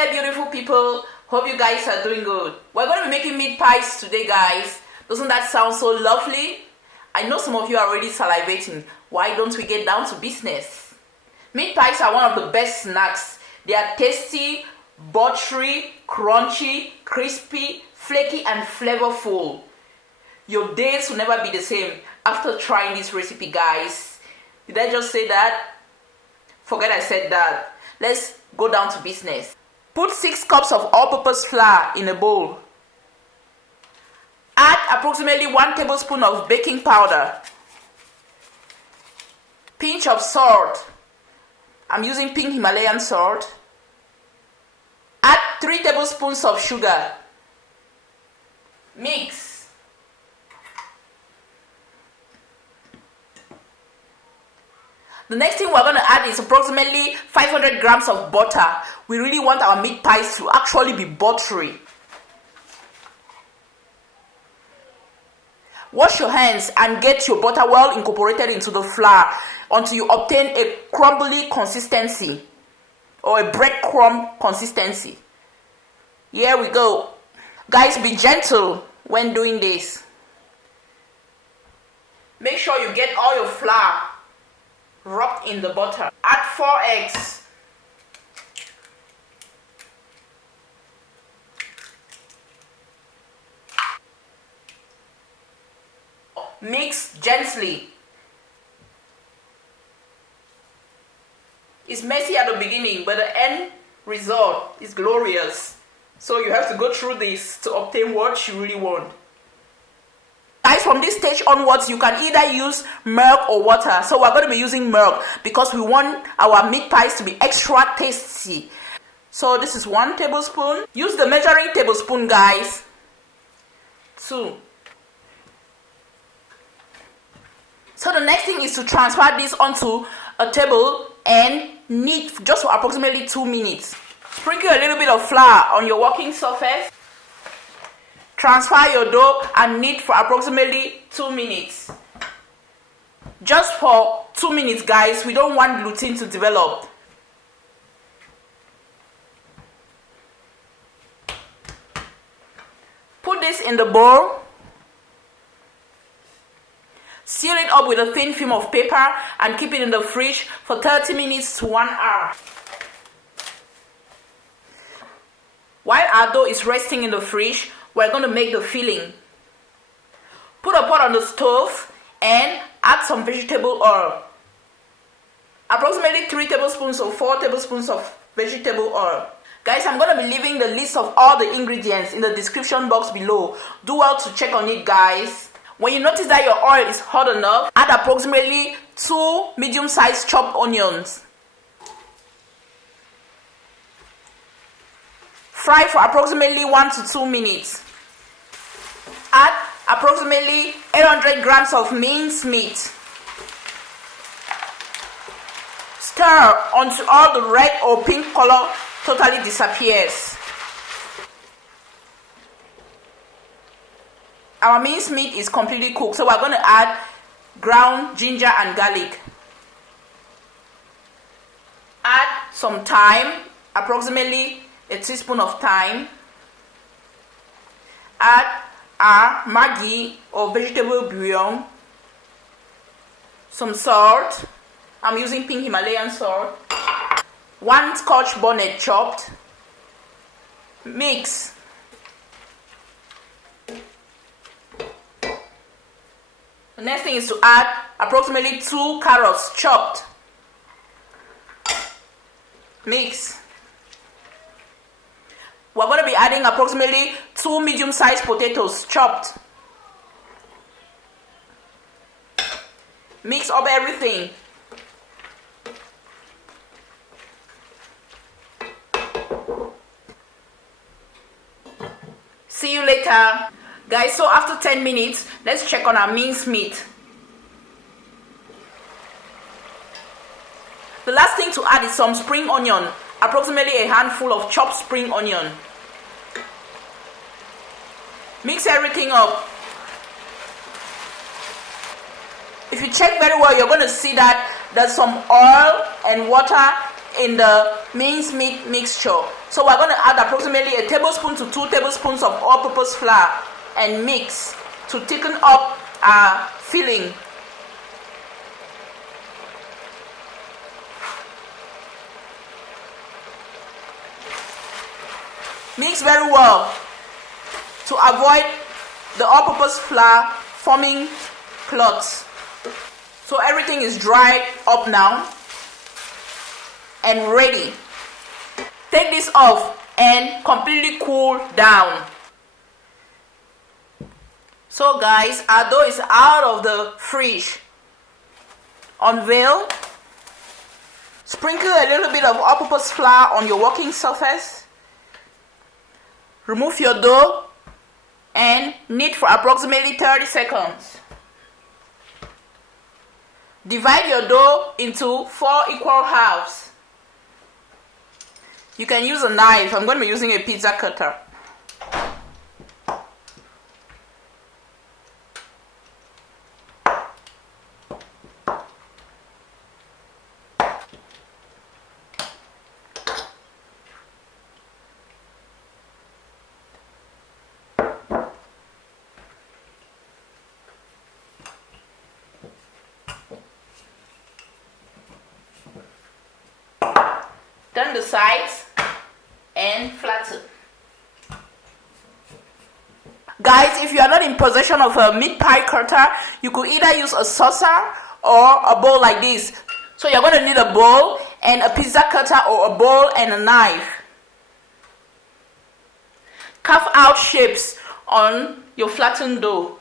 there, beautiful people. Hope you guys are doing good. We're going to be making meat pies today, guys. Doesn't that sound so lovely? I know some of you are already salivating. Why don't we get down to business? Meat pies are one of the best snacks. They are tasty, buttery, crunchy, crispy, flaky, and flavorful. Your days will never be the same after trying this recipe, guys. Did I just say that? Forget I said that. Let's go down to business. Put 6 cups of all-purpose flour in a bowl. Add approximately 1 tablespoon of baking powder. Pinch of salt. I'm using pink Himalayan salt. Add 3 tablespoons of sugar. Mix. The next thing we're going to add is approximately 500 grams of butter. We really want our meat pies to actually be buttery. Wash your hands and get your butter well incorporated into the flour until you obtain a crumbly consistency or a breadcrumb consistency. Here we go. Guys, be gentle when doing this. Make sure you get all your flour rubbed in the butter. Add 4 eggs. Mix gently. It's messy at the beginning, but the end result is glorious. So you have to go through this to obtain what you really want. Guys, from this stage onwards, you can either use milk or water. So we're going to be using milk because we want our meat pies to be extra tasty. So this is 1 tablespoon. Use the measuring tablespoon, guys. 2. So the next thing is to transfer this onto a table and knead just for approximately 2 minutes. Sprinkle a little bit of flour on your working surface. Transfer your dough and knead for approximately 2 minutes. Just for 2 minutes, guys. We don't want gluten to develop. Put this in the bowl. Seal it up with a thin film of paper and keep it in the fridge for 30 minutes to 1 hour. While our dough is resting in the fridge, we're going to make the filling. Put a pot on the stove and add some vegetable oil. Approximately 3 tablespoons or 4 tablespoons of vegetable oil. Guys, I'm going to be leaving the list of all the ingredients in the description box below. Do well to check on it, guys. When you notice that your oil is hot enough, add approximately 2 medium-sized chopped onions. Fry for approximately 1 to 2 minutes. Add approximately 800 grams of minced meat. Stir until all the red or pink color totally disappears. Our minced meat is completely cooked, so we're going to add ground ginger and garlic. Add some thyme, approximately a teaspoon of thyme. Add our maggi or vegetable bouillon. Some salt. I'm using pink Himalayan salt. 1 scotch bonnet chopped. Mix. The next thing is to add approximately 2 carrots chopped. Mix. We're going to be adding approximately 2 medium-sized potatoes chopped. Mix up everything. See you later. Guys, so after 10 minutes, let's check on our minced meat. The last thing to add is some spring onion, approximately a handful of chopped spring onion. Mix everything up. If you check very well, you're going to see that there's some oil and water in the minced meat mixture. So we're going to add approximately a tablespoon to 2 tablespoons of all-purpose flour and mix to thicken up our filling. Mix very well to avoid the all-purpose flour forming clots. So everything is dried up now and ready. Take this off and completely cool down. So guys, our dough is out of the fridge. Unveil. Sprinkle a little bit of all-purpose flour on your working surface. Remove your dough and knead for approximately 30 seconds. Divide your dough into 4 equal halves. You can use a knife. I'm going to be using a pizza cutter. Turn the sides and flatten. Guys, if you are not in possession of a meat pie cutter, you could either use a saucer or a bowl like this. So you're going to need a bowl and a pizza cutter, or a bowl and a knife. Carve out shapes on your flattened dough.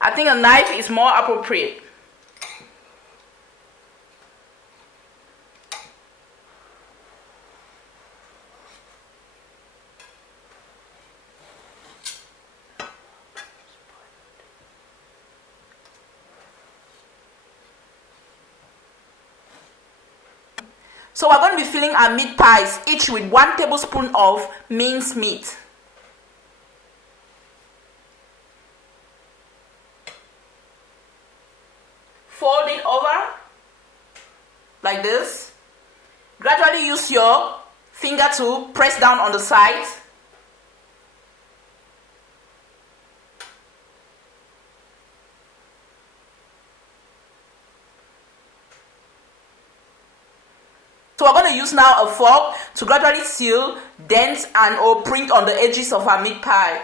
I think a knife is more appropriate. So we're going to be filling our meat pies, each with 1 tablespoon of minced meat. Fold it over like this. Gradually use your finger to press down on the sides. So we're going to use now a fork to gradually seal dents and or print on the edges of our meat pie.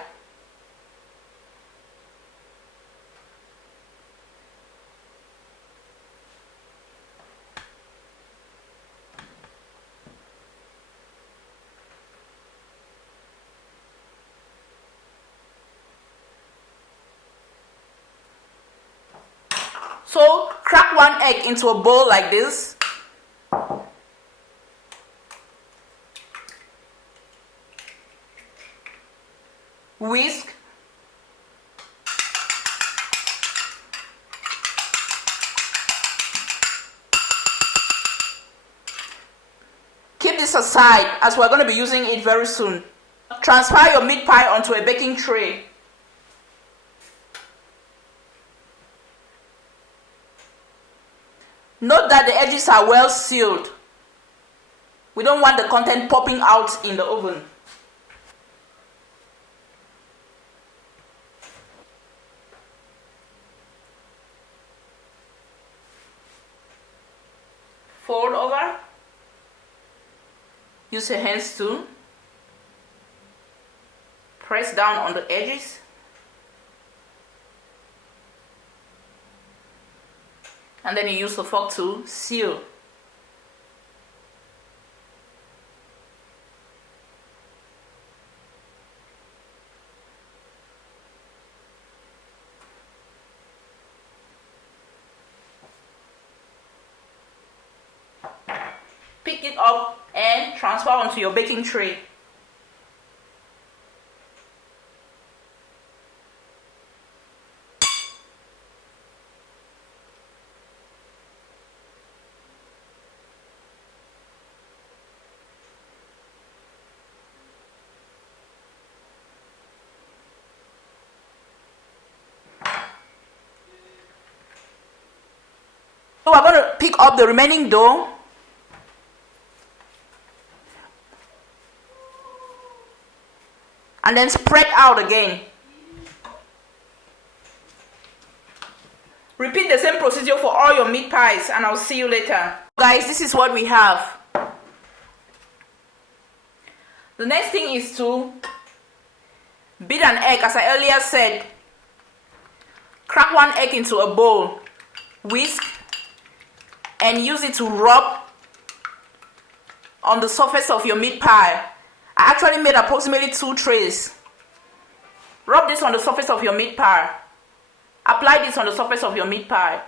So crack 1 egg into a bowl like this. Whisk. Keep this aside as we're going to be using it very soon. Transfer your meat pie onto a baking tray. Note that the edges are well sealed. We don't want the content popping out in the oven. Fold over. Use your hands to press down on the edges. And then you use the fork to seal. Pick it up and transfer onto your baking tray. So we're going to pick up the remaining dough and then spread out again. Repeat the same procedure for all your meat pies and I'll see you later. Guys, this is what we have. The next thing is to beat an egg. As I earlier said, crack one egg into a bowl, whisk, and use it to rub on the surface of your meat pie. I actually made approximately 2 trays. Rub this on the surface of your meat pie. Apply this on the surface of your meat pie.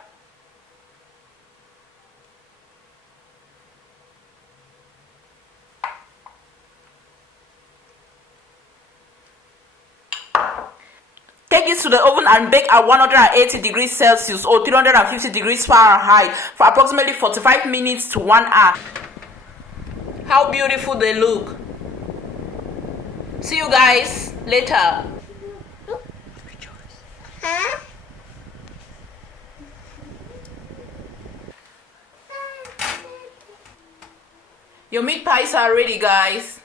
Take this to the oven and bake at 180 degrees Celsius or 350 degrees Fahrenheit for approximately 45 minutes to 1 hour. How beautiful they look. See you guys later. Huh? Your meat pies are ready, guys.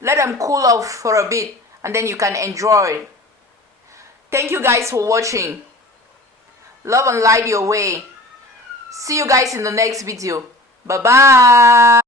Let them cool off for a bit and then you can enjoy. Thank you guys for watching. Love and light your way. See you guys in the next video. Bye bye.